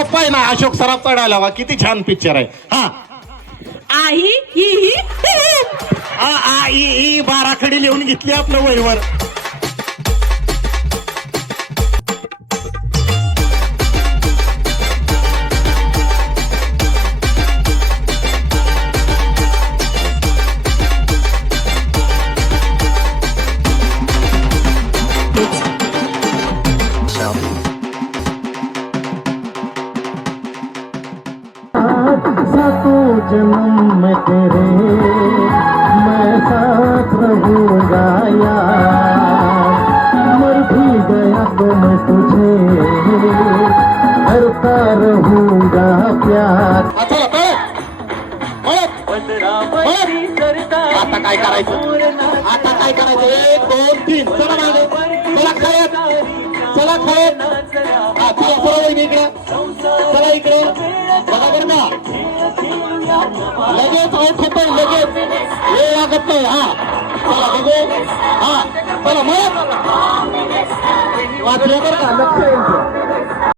सोपं आहे ना अशोक सराफ चढायला वा किती छान पिक्चर आहे हा आई ही आ ई बाराखडी लिहून घेतली आपलं वहीवर सातों जन्म में तेरे मैं साथ रहूंगा यार मर भी गया तो मैं तुझे करता रहूंगा प्यार आता काय करायचं आता काय करायचं 1 2 3 चला मागे चला खळ्यात चला खळ्यात हा चला बरोबर इकडे चला इकडे बघा बरं ना लगेच आउट होतोय लगेच वेळ लागत नाही हा चला बघू हा चला मग वाचलं बरं का लक्ष